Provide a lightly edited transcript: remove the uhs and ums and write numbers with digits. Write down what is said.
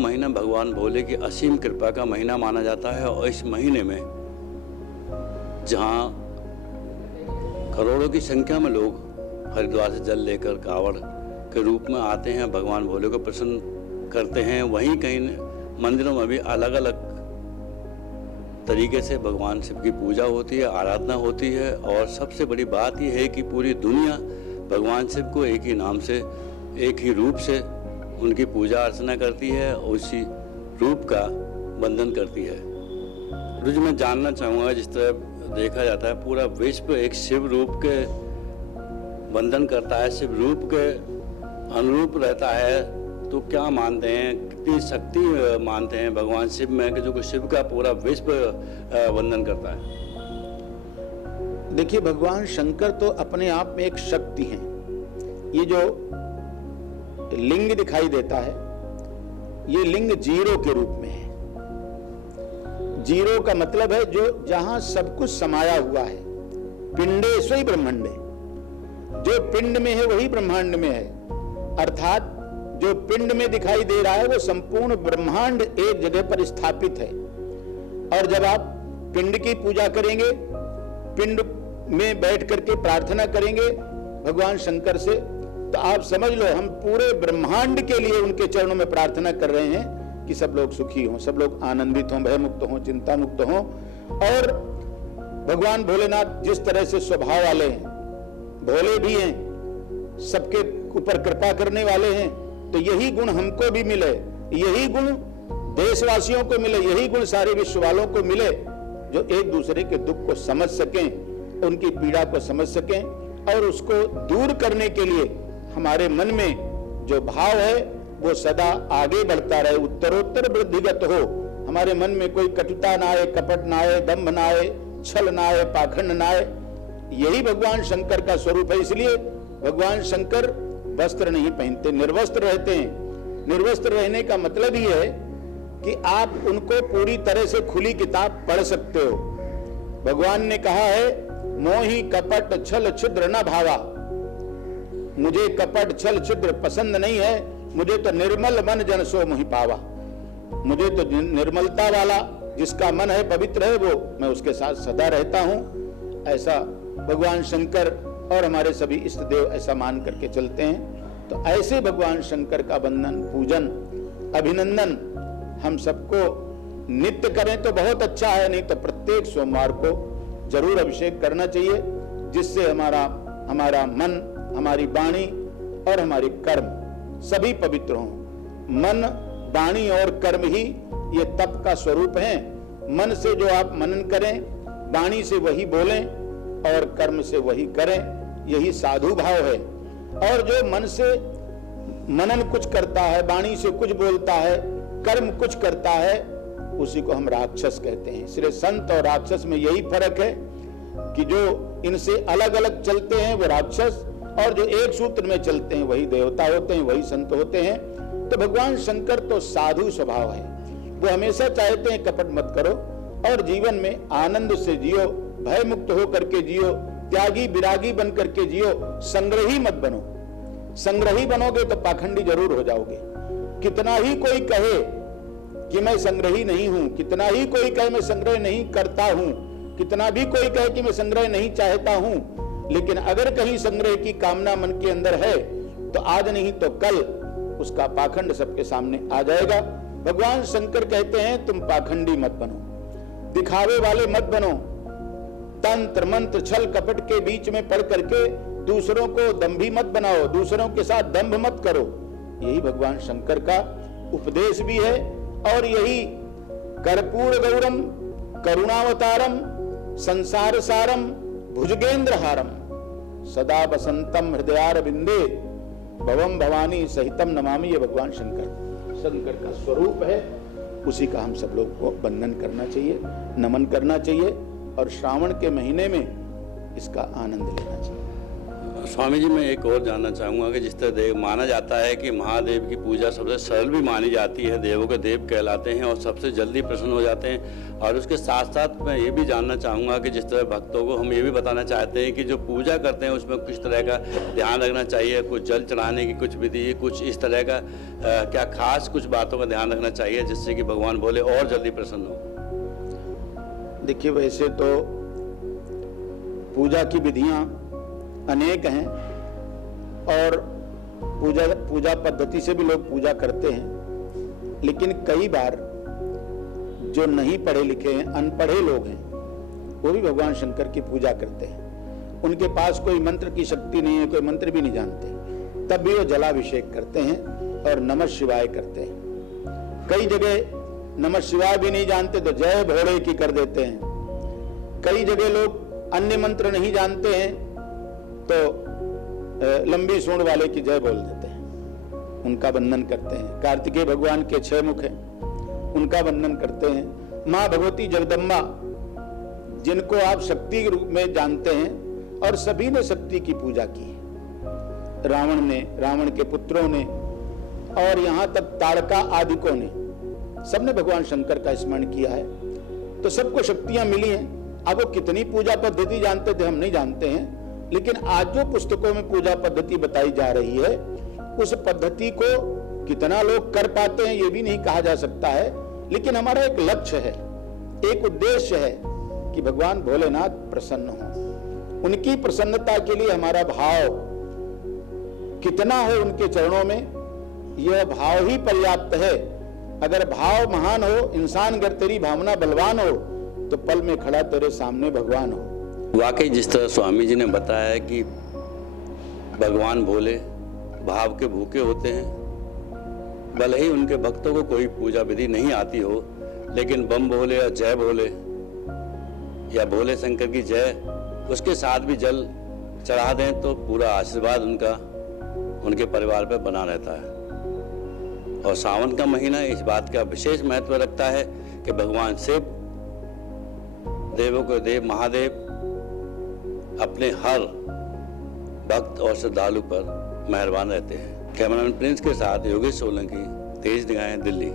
महीना भगवान भोले की असीम कृपा का महीना माना जाता है। और इस महीने में जहाँ करोड़ों की संख्या में लोग हरिद्वार से जल लेकर कांवड़ के रूप में आते हैं, भगवान भोले को प्रसन्न करते हैं, वहीं कहीं मंदिरों में भी अलग अलग तरीके से भगवान शिव की पूजा होती है, आराधना होती है। और सबसे बड़ी बात यह है कि पूरी दुनिया भगवान शिव को एक ही नाम से, एक ही रूप से उनकी पूजा अर्चना करती है और उसी रूप का वंदन करती है। गुरु जी, मैं जानना चाहूँगा, जिस तरह देखा जाता है पूरा विश्व एक शिव रूप के वंदन करता है, शिव रूप के अनुरूप रहता है, तो क्या मानते हैं, कितनी शक्ति मानते हैं भगवान शिव में कि जो शिव का पूरा विश्व वंदन करता है? देखिए, भगवान शंकर तो अपने आप में एक शक्ति हैं। ये जो लिंग दिखाई देता है, ये लिंग जीरो के रूप में है। जीरो का मतलब है जो जहां सब कुछ समाया हुआ है। पिंडे स्वयं ब्रह्मांडे, जो पिंड में है वही ब्रह्मांड में है। अर्थात जो पिंड में दिखाई दे रहा है वो संपूर्ण ब्रह्मांड एक जगह पर स्थापित है। और जब आप पिंड की पूजा करेंगे, पिंड में बैठ करके प्रार्थना करेंगे भगवान शंकर से, तो आप समझ लो हम पूरे ब्रह्मांड के लिए उनके चरणों में प्रार्थना कर रहे हैं कि सब लोग सुखी हों, सब लोग आनंदित हों, भय मुक्त हों, चिंता मुक्त हों। और भगवान भोलेनाथ जिस तरह से स्वभाव वाले हैं, भोले भी हैं, सबके ऊपर कृपा करने वाले हैं, तो यही गुण हमको भी मिले, यही गुण देशवासियों को मिले, यही गुण सारे विश्व वालों को मिले, जो एक दूसरे के दुख को समझ सकें, उनकी पीड़ा को समझ सकें और उसको दूर करने के लिए हमारे मन में जो भाव है वो सदा आगे बढ़ता रहे, उत्तरोत्तर वृद्धिगत हो। हमारे मन में कोई कटुता ना आए, कपट ना आए, दंभ ना आए, छल ना आए, पाखंड ना आए। यही भगवान शंकर का स्वरूप है। इसलिए भगवान शंकर वस्त्र नहीं पहनते, निर्वस्त्र रहते हैं। निर्वस्त्र रहने का मतलब ही है कि आप उनको पूरी तरह से खुली किताब पढ़ सकते हो। भगवान ने कहा है, मोहि कपट छल छिद्र न भावा। मुझे कपट छल छिद्र पसंद नहीं है, मुझे तो निर्मल मन जन सो मोहि पावा। मुझे तो निर्मलता वाला जिसका मन है, पवित्र है, वो मैं उसके साथ सदा रहता हूं। ऐसा भगवान शंकर और हमारे सभी इष्ट देव ऐसा मान करके चलते हैं। तो ऐसे भगवान शंकर का वंदन, पूजन, अभिनंदन हम सबको नित्य करें तो बहुत अच्छा है, नहीं तो प्रत्येक सोमवार को जरूर अभिषेक करना चाहिए, जिससे हमारा मन, हमारी वाणी और हमारे कर्म सभी पवित्र हों। मन, वाणी और कर्म ही ये तप का स्वरूप है। मन से जो आप मनन करें, वाणी से वही बोलें और कर्म से वही करें, यही साधु भाव है। और जो मन से मनन कुछ करता है, वाणी से कुछ बोलता है, कर्म कुछ करता है, उसी को हम राक्षस कहते हैं। इसलिए संत और राक्षस में यही फर्क है कि जो इनसे अलग अलग चलते हैं वो राक्षस, और जो एक सूत्र में चलते हैं वही देवता होते हैं, वही संत होते हैं। तो भगवान शंकर तो साधु स्वभाव है। वो हमेशा चाहते हैं कपट मत करो और जीवन में आनंद से जियो, भय मुक्त हो करके जियो, त्यागी विरागी बन करके जियो, संग्रही मत बनो। संग्रही बनोगे तो पाखंडी जरूर हो जाओगे। कितना ही कोई कहे कि मैं संग्रही नहीं हूं, कितना ही कोई कहे मैं संग्रह नहीं करता हूं, कितना भी कोई कहे कि मैं संग्रह नहीं चाहता हूं, लेकिन अगर कहीं संग्रह की कामना मन के अंदर है तो आज नहीं तो कल उसका पाखंड सबके सामने आ जाएगा। भगवान शंकर कहते हैं तुम पाखंडी मत बनो, दिखावे वाले मत बनो, तंत्र मंत्र छल कपट के बीच में पड़ करके दूसरों को दंभी मत बनाओ, दूसरों के साथ दंभ मत करो। यही भगवान शंकर का उपदेश भी है। और यही कर्पूर गौरम करुणावतारम संसार सारम भुजगेंद्र हारम सदा बसंतम हृदयारविंदे भवम भवानी सहितम नमामि। ये भगवान शंकर का स्वरूप है। उसी का हम सब लोग को वंदन करना चाहिए, नमन करना चाहिए और श्रावण के महीने में इसका आनंद लेना चाहिए। स्वामी जी, मैं एक और जानना चाहूँगा कि जिस तरह देव माना जाता है कि महादेव की पूजा सबसे सरल भी मानी जाती है, देवों के देव कहलाते हैं और सबसे जल्दी प्रसन्न हो जाते हैं, और उसके साथ साथ मैं ये भी जानना चाहूँगा कि जिस तरह भक्तों को हम ये भी बताना चाहते हैं कि जो पूजा करते हैं उसमें किस तरह का ध्यान रखना चाहिए, कुछ जल चढ़ाने की कुछ विधि, कुछ इस तरह का क्या खास कुछ बातों का ध्यान रखना चाहिए जिससे कि भगवान भोले और जल्दी प्रसन्न हो? देखिए, वैसे तो पूजा की विधियां अनेक हैं और पूजा पद्धति से भी लोग पूजा करते हैं, लेकिन कई बार जो नहीं पढ़े लिखे हैं, अनपढ़े लोग हैं, वो भी भगवान शंकर की पूजा करते हैं। उनके पास कोई मंत्र की शक्ति नहीं है, कोई मंत्र भी नहीं जानते, तब भी वो जलाभिषेक करते हैं और नमः शिवाय करते हैं। कई जगह नमः शिवाय भी नहीं जानते तो जय भोले की कर देते हैं। कई जगह लोग अन्य मंत्र नहीं जानते हैं तो लंबी सूंड वाले की जय बोल देते हैं, उनका वंदन करते हैं। कार्तिकेय भगवान के 6 मुख हैं, उनका वंदन करते हैं। माँ भगवती जगदम्बा, जिनको आप शक्ति के रूप में जानते हैं, और सभी ने शक्ति की पूजा की है। रावण ने, रावण के पुत्रों ने, और यहां तक ताड़का आदिकों ने, सबने भगवान शंकर का स्मरण किया है, तो सबको शक्तियां मिली हैं। अब वो कितनी पूजा पद्धति जानते थे हम नहीं जानते हैं, लेकिन आज जो पुस्तकों में पूजा पद्धति बताई जा रही है, उस पद्धति को कितना लोग कर पाते हैं ये भी नहीं कहा जा सकता है। लेकिन हमारा एक लक्ष्य है, एक उद्देश्य है कि भगवान भोलेनाथ प्रसन्न हो। उनकी प्रसन्नता के लिए हमारा भाव कितना हो उनके चरणों में, यह भाव ही पर्याप्त है। अगर भाव महान हो, इंसान अगर तेरी भावना बलवान हो, तो पल में खड़ा तेरे सामने भगवान हो। वाकई जिस तरह स्वामी जी ने बताया कि भगवान भोले भाव के भूखे होते हैं, भले ही उनके भक्तों को कोई पूजा विधि नहीं आती हो, लेकिन बम भोले या जय भोले या भोले शंकर की जय, उसके साथ भी जल चढ़ा दें तो पूरा आशीर्वाद उनका उनके परिवार पर बना रहता है। और सावन का महीना इस बात का विशेष महत्व रखता है कि भगवान शिव, देवों के देव महादेव, अपने हर भक्त और श्रद्धालु पर मेहरबान रहते हैं। कैमरामैन प्रिंस के साथ योगेश सोलंकी, तेज निगाहें, दिल्ली।